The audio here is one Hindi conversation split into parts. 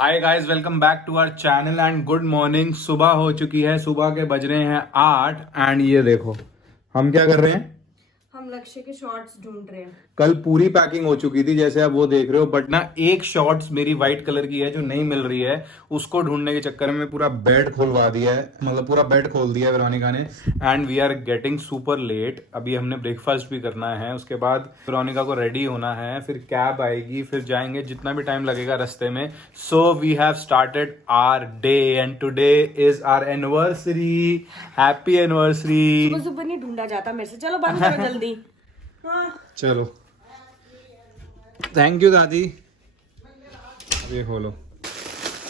Hi guys, welcome back to our channel and good morning. सुबह हो चुकी है, सुबह के बज रहे हैं 8 एंड ये देखो हम क्या कर रहे हैं। हम लक्ष्य के शॉर्ट्स ढूंढ रहे हैं। कल पूरी पैकिंग हो चुकी थी जैसे आप वो देख रहे हो, बट ना एक शॉर्ट्स मेरी व्हाइट कलर की है जो नहीं मिल रही है। उसको ढूंढने के चक्कर में पूरा बेड खुलवा दिया है, मतलब पूरा बेड खोल दिया है वेरोनिका ने। And we are getting super late. अभी हमने ब्रेकफास्ट भी करना है, उसके बाद वेरोनिका को रेडी होना है, फिर कैब आएगी, फिर जाएंगे, जितना भी टाइम लगेगा रास्ते में। So we have started our day and today is our anniversary. Happy anniversary. सुबह सुबह नहीं ढूंढा जाता मेरे से। चलो बंद करो जल्दी। हाँ। चलो, थैंक यू दादी। ये खोलो।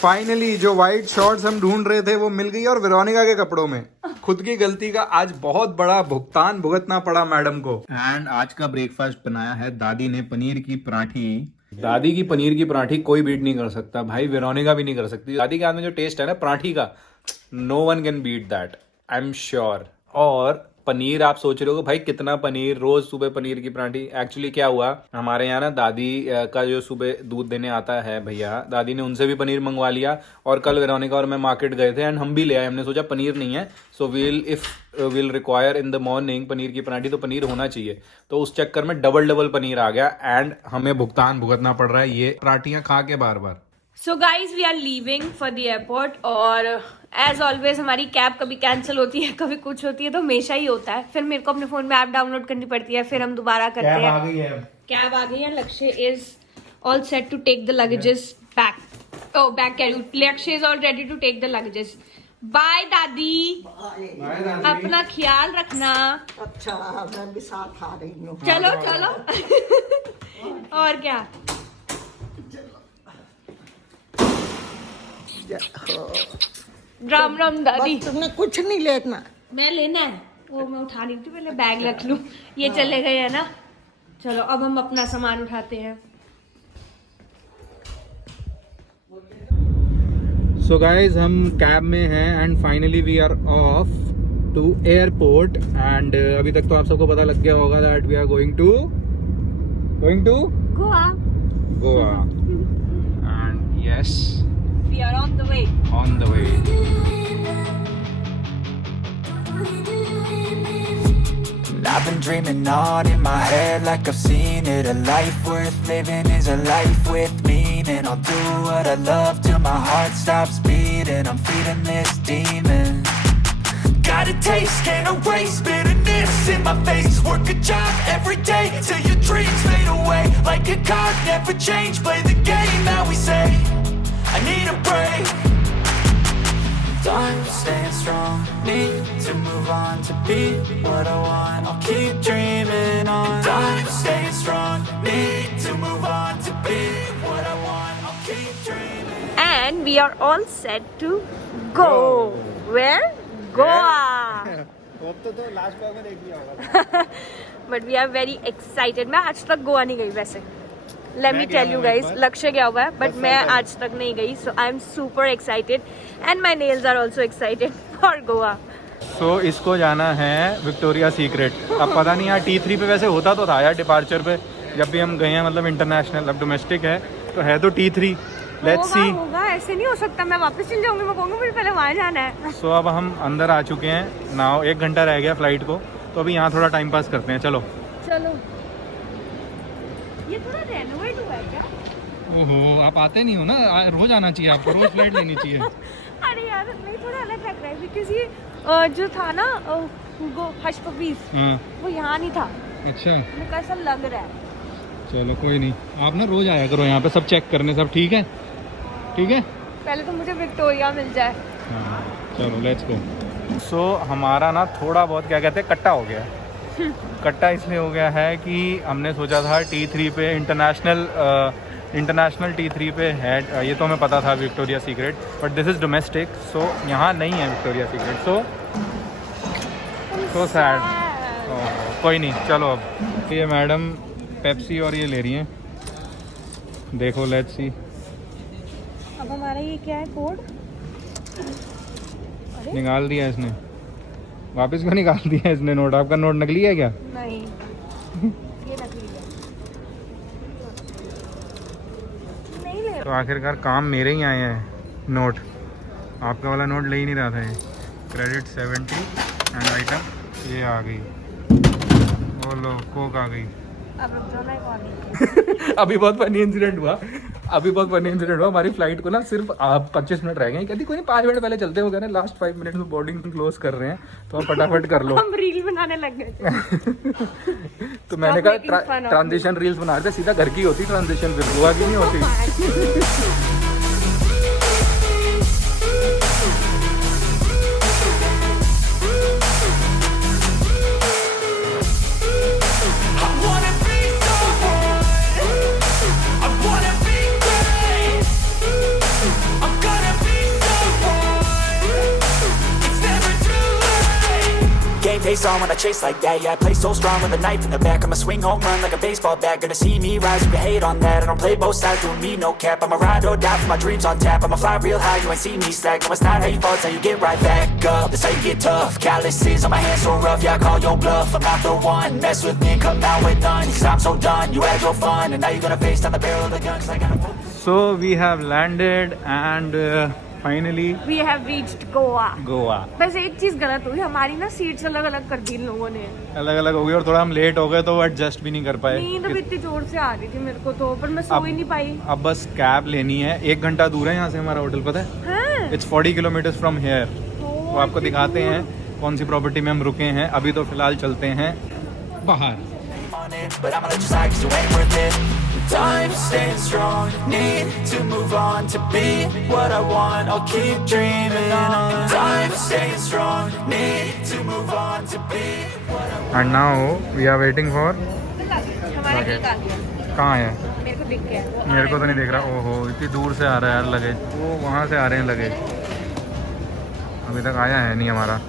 फाइनली जो व्हाइट शॉर्ट्स हम ढूंढ रहे थे वो मिल गई, और वेरोनिका के कपड़ों में। खुद की गलती का आज बहुत बड़ा भुगतान भुगतना पड़ा मैडम को। एंड आज का ब्रेकफास्ट बनाया है दादी ने पनीर की पराठी। दादी की पनीर की पराठी कोई बीट नहीं कर सकता भाई, वेरोनिका भी नहीं कर सकती। दादी के हाथ में जो टेस्ट है ना पराठी का, no one can beat that, I am sure. और पनीर, आप सोच रहे हो भाई कितना पनीर, रोज सुबह पनीर की पराठी। एक्चुअली क्या हुआ, हमारे यहाँ ना दादी का जो सुबह दूध देने आता है भैया, दादी ने उनसे भी पनीर मंगवा लिया। और कल वेरोनिका और मैं मार्केट गए थे एंड हम भी ले आए। हमने सोचा पनीर नहीं है, so will require in the morning paneer की पराठी, तो पनीर होना चाहिए। तो उस चक्कर में डबल पनीर आ गया एंड हमें भुगतान भुगतना पड़ रहा है ये पराठियां खा के बार बार। So guys we are leaving for the airport, और एज ऑलवेज हमारी कैब कभी कैंसिल होती है, कभी कुछ होती है, तो हमेशा ही होता है। फिर मेरे को अपने फोन में ऐप डाउनलोड करनी पड़ती है, फिर हम दोबारा करते हैं। कैब आ गई है। कैब आ गई है। Lakshya is all set to take the luggages back. Oh back carry. Lakshya is all ready to take the luggages. Bye दादी, अपना ख्याल रखना। अच्छा, मैं भी साथ आ रही हूँ। चलो चलो। और क्या। राम राम दादी। बस तुम्हें कुछ नहीं लेना। मैं लेना है वो, मैं उठा रही थी, पहले बैग रख लूं। ये चले गए है ना। चलो अब हम अपना सामान उठाते हैं। सो गाइज हम कैब में हैं and finally we are off to airport. And अभी तक तो आप सबको पता लग गया होगा that we are going to Goa. Goa. And yes, we are on the way. On the way. I've been dreaming on in my head like I've seen it. A life worth living is a life with meaning. I'll do what I love till my heart stops beating. I'm feeding this demon. Got a taste, can't erase bitterness in my face. Work a job every day till your dreams fade away. Like a card, never change, play the game that we say. I need a break. I'm staying strong, need to move on to be what I want. I'll keep dreaming on. I'm staying strong, need to move on to be what I want. I'll keep dreaming. And we are all set to go. Where? Goa. तो लास्ट ब्लॉग में देख लिया होगा। But we are very excited. मैं आज तक गोवा नहीं गई वैसे। Let me tell you guys, लक्ष्य गया हुआ है बट मैं आज तक नहीं गई। So I'm super excited and my nails are also excited for Goa. सो इसको जाना है विक्टोरिया सीक्रेट। अब पता नहीं यार, T3 पे वैसे होता तो था यार डिपार्चर पे, जब भी हम गए हैं, मतलब इंटरनेशनल। अब डोमेस्टिक है तो है तो T3। Let's see. होगा, ऐसे नहीं हो सकता। मैं वापस चल जाऊंगी, मैं कहूँगी मुझे पहले वहाँ जाना है। सो अब हम अंदर आ चुके हैं नाउ, 1 घंटा रह गया फ्लाइट को, तो अभी यहाँ थोड़ा टाइम पास करते हैं। चलो चलो। ये थोड़ा रेनोवेट हुआ है क्या? ओहो, आप आते नहीं हो ना, रोज आना चाहिए आपको, रोज फ्लाइट लेनी चाहिए। अरे यार नहीं, थोड़ा अलग लग रहा है बिकॉज ये जो था ना हश पपीज, वो यहाँ नहीं था। अच्छा, मेरे को ऐसा लग रहा है। चलो कोई नहीं, आप ना रोज आया करो यहाँ पे, सब चेक करने, सब ठीक है। ठीक है, पहले तो मुझे विक्टोरिया मिल जाए। हाँ चलो लेट्स गो। सो हमारा ना थोड़ा बहुत क्या कहते हैं कट्टा हो गया है। कट्टा इसलिए हो गया है कि हमने सोचा था T3 पे इंटरनेशनल T3 पे है, ये तो हमें पता था Victoria Secret, but this is domestic. So यहाँ नहीं है विक्टोरिया सीक्रेट। So sad. कोई नहीं, चलो अब ये मैडम पेप्सी और ये ले रही हैं, देखो लेट्स सी। अब हमारा ये क्या है कोड? निकाल दिया इसने, वापस क्यों निकाल दिया इसने नोट? आपका नोट नकली है क्या? नहीं, ये नकली है। नहीं ले तो तो आखिरकार काम मेरे ही आए हैं नोट, आपका वाला नोट ले ही नहीं रहा था ये। क्रेडिट 70 एंड आइटम ये आ गई। वो लो कोक आ गई। अब रुक जाओ ना, एक और अभी बहुत फनी इंसिडेंट हुआ, हमारी फ्लाइट को ना सिर्फ 25 मिनट रह गए। कहती कोई नहीं 5 मिनट पहले चलते हो गए ना, लास्ट 5 मिनट में बोर्डिंग क्लोज कर रहे हैं तो आप फटाफट कर लो। हम रील बनाने लग गए थे। तो मैंने कहा ट्रांजिशन रील्स बना रहे थे, सीधा घर की होती ट्रांजिशन, फिर गोवा की नहीं होती। Game face on when I chase like that. Yeah, I play so strong with a knife in the back. I'ma swing home run like a baseball bat. Gonna see me rise, you can hate on that. I don't play both sides, doing me no cap. I'ma ride or die for my dreams on tap. I'ma fly real high, you ain't see me slack. No, it's not how you fall, it's how you get right back up. That's how you get tough. Calluses on my hands so rough, yeah, I call your bluff. I'm not the one, mess with me and come out with none. Cause I'm so done, you had your fun. And now you're gonna face down the barrel of the gun. Cause I gotta... So we have landed and finally We have reached Goa. Goa. बस एक चीज गलत हुई, हमारी ना सीट्स अलग अलग कर दी इन लोगों ने। अलग अलग हो गई और थोड़ा हम लेट हो गए तो वो एडजस्ट भी नहीं कर पाए। नींद भी इतनी जोर से आ रही थी मेरे को तो, पर मैं सो ही नहीं पाई। अब बस कैब लेनी है, 1 घंटा दूर है यहाँ से हमारा होटल, पता है? हाँ? It's 40 kilometre from here. वो आपको दिखाते हैं कौन सी प्रॉपर्टी में हम रुके हैं। अभी तो फिलहाल चलते हैं बाहर। on it, but I'ma let you slide 'cause you ain't worth it. Time staying strong, need to move on to be what I want. I'll keep dreaming on. Time staying strong, need to move on to be what I want. And now we are waiting for. हमारा केक आ गया, कहाँ है? मेरे को दिख गया। मेरे को तो नहीं दिख रहा। ओहो इतनी दूर से आ रहा है यार लगेज, वो वहाँ से आ रहे हैं लगेज, अभी तक आया है नहीं हमारा।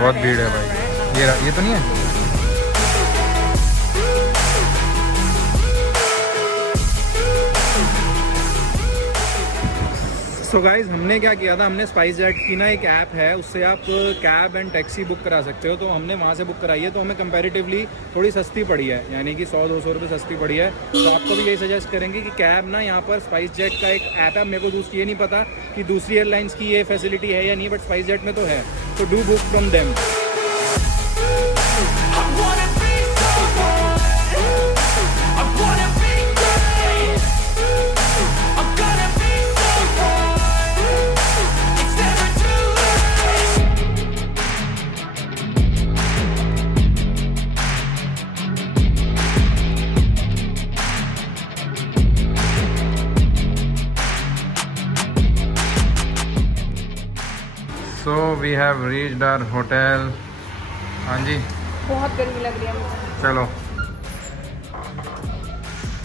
बहुत भीड़ है भाई। ये तो नहीं है। सो गाइज हमने क्या किया था, हमने स्पाइस जेट की ना एक ऐप है, उससे आप कैब एंड टैक्सी बुक करा सकते हो। तो हमने वहाँ से बुक कराई है, तो हमें कंपैरेटिवली थोड़ी सस्ती पड़ी है, यानी कि 100-200 रुपये सस्ती पड़ी है। तो आपको भी यही सजेस्ट करेंगे कि कैब ना यहाँ पर स्पाइस जेट का एक ऐप है, मेरे को दूसरी ये नहीं पता कि दूसरी एयरलाइंस की ये फैसिलिटी है या नहीं, बट स्पाइस जेट में तो है। तो do book from them. So we have reached our hotel. हाँ जी बहुत गर्मी लग रही है मुझे। चलो।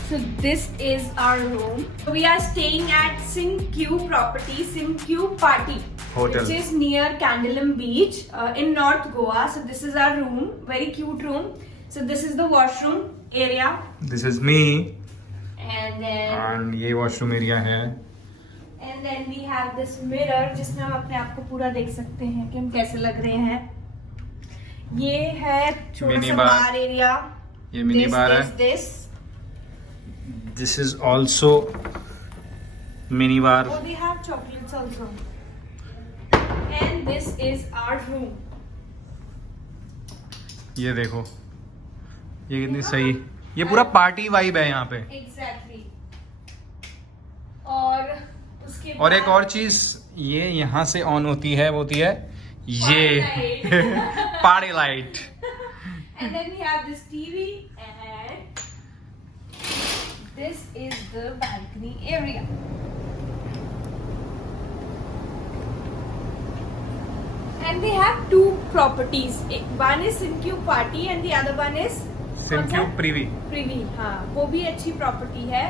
So this is our room. We are staying at SimQ Property, SimQ Party, Hotel. which is near Candlem Beach in North Goa. So this is our room, very cute room. So this is the washroom area, this is me and then and ये वॉशरूम एरिया है। we have this mirror जिसमें हम अपने आप को पूरा देख सकते हैं कि हम कैसे लग रहे हैं। ये है छोटा Mini सा bar. बार एरिया। ये मिनी बार है। This is also mini bar. Oh, they have chocolates also. And this is our room. ये देखो ये कितनी सही, ये पूरा पार्टी वाइब है यहाँ पे। Exactly. और उसके और एक बाद- और चीज ये यहाँ से ऑन होती है, वो होती है ये Light. Party light. And then we have this TV and this is the balcony area. And they have two properties. One is SimQ Party and the other one is सिमक्यू प्रीवी। प्रीवी। हाँ, वो भी अच्छी प्रॉपर्टी है,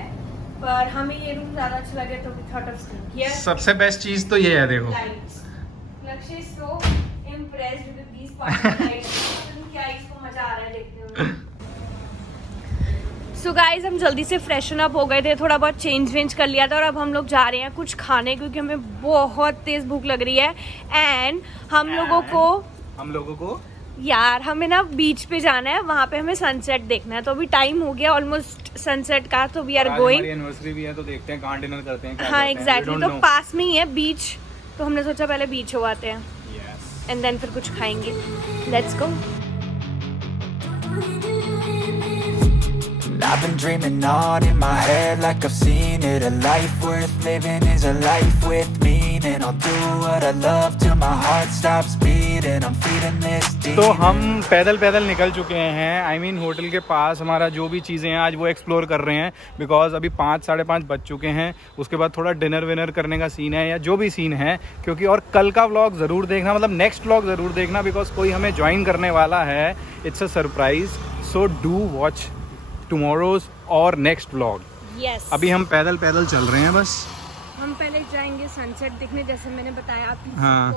पर हमें ये रूम ज्यादा अच्छा लगे तो we thought of staying here. सबसे बेस्ट चीज तो ये है देखो। Lights. Lakshya is so impressed with these party lights. क्या इसको मजा आ रहा है देखने में। सो गाइज हम जल्दी से फ्रेशन अप हो गए थे, थोड़ा बहुत चेंज कर लिया था और अब हम लोग जा रहे हैं कुछ खाने, क्योंकि हमें बहुत तेज भूख लग रही है। एंड हम लोगों को यार हमें ना बीच पे जाना है, वहाँ पे हमें सनसेट देखना है, तो अभी टाइम हो गया ऑलमोस्ट सनसेट का, तो वी आर गोइंग। एनिवर्सरी भी है तो देखते हैं कहाँ डिनर करते हैं, क्या हाँ करते हैं, एग्जैक्टली, we तो don't know. पास में ही है बीच, तो हमने सोचा पहले बीच हो आते हैं Yes. एंड देन फिर कुछ खाएंगे। Let's go. I've been dreaming on in my head like I've seen it. A life worth living is a life with meaning. I'll do what I love till my heart stops beating. I'm feeding this demon. तो हम पैदल निकल चुके हैं, I mean होटल के पास हमारा जो भी चीज़ें हैं आज वो एक्सप्लोर कर रहे हैं, बिकॉज अभी 5-5:30 बज चुके हैं। उसके बाद थोड़ा डिनर विनर करने का सीन है या जो भी सीन है, क्योंकि और कल का व्लॉग ज़रूर देखना, मतलब नेक्स्ट व्लॉग ज़रूर देखना, बिकॉज कोई हमें ज्वाइन करने वाला है। It's a surprise, so do watch tomorrow's और नेक्स्ट व्लॉग। यस, अभी हम पैदल चल रहे हैं बस। हम पहले जाएंगे सनसेट देखने, जैसे मैंने बताया आपको। हाँ।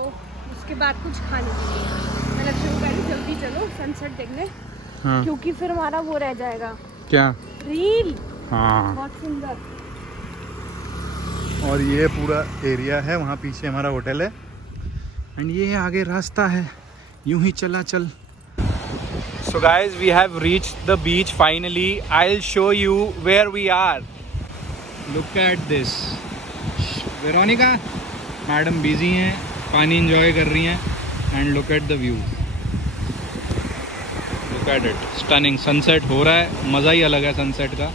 उसके बाद कुछ खाने के लिए मैं लक्ष्य को कह रही जल्दी चलो सनसेट देखने, हाँ। क्योंकि फिर हमारा वो रह जाएगा क्या? रील। हाँ। बहुत सुंदर। और ये पूरा एरिया है, वहाँ पीछे हमारा होटल है एंड ये आगे रास्ता है, यूं ही चला चल। So guys, we have reached the beach finally. I'll show you where we are. Look at this. Veronica, madam busy हैं, पानी एंजॉय कर रही हैं and look at the view, look at it, stunning. Sunset हो रहा है, मज़ा ही अलग है सनसेट का।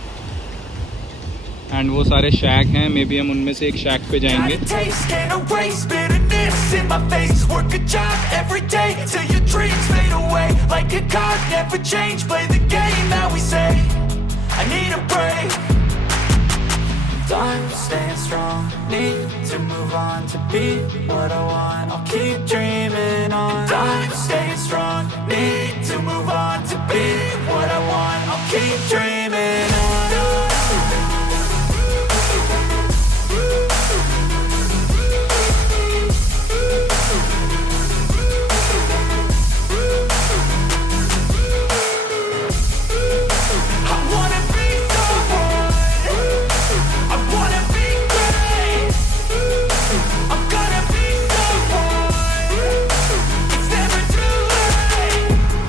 एंड वो सारे शैक हैं, मे बी हम उनमें से एक शैक पे जाएंगे। Taste can't erase bitterness in my face. Work a job every day till your dreams fade away. Like a card, never change. Play the game that we say. I need a break. I'm staying strong. Need to move on to be what I want. I'll keep dreaming on. I'm staying strong. Need to move on to be what I want. I'll keep dreaming on.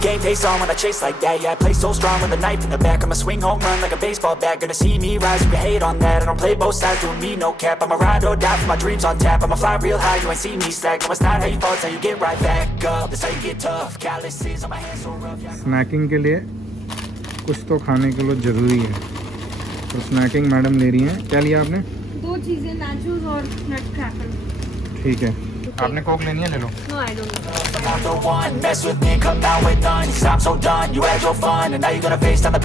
Game face on when I chase like that. Yeah, I play so strong with a knife in the back. I'ma swing home run like a baseball bat. Gonna see me rise, you can hate on that. I don't play both sides, doing me no cap. I'ma ride or die for my dreams on tap. I'ma fly real high, you ain't see me slack. No, it's not how you fall, it's how you get right back up. That's how you get tough. Calluses on my hands so rough. Yeah. Snacking के लिए कुछ तो खाने के लिए ज़रूरी है, तो स्नैकिंग मैडम ले रही हैं। क्या लिया आपने? 2 चीजें, नाचोस और नट क्रैकर। ठीक है, आपने कोक लेनी है, ले लो। No I don't know. I'm the one, mess with me, come out with none. 'Cause I'm so done, you had your fun, and now you're gonna face down the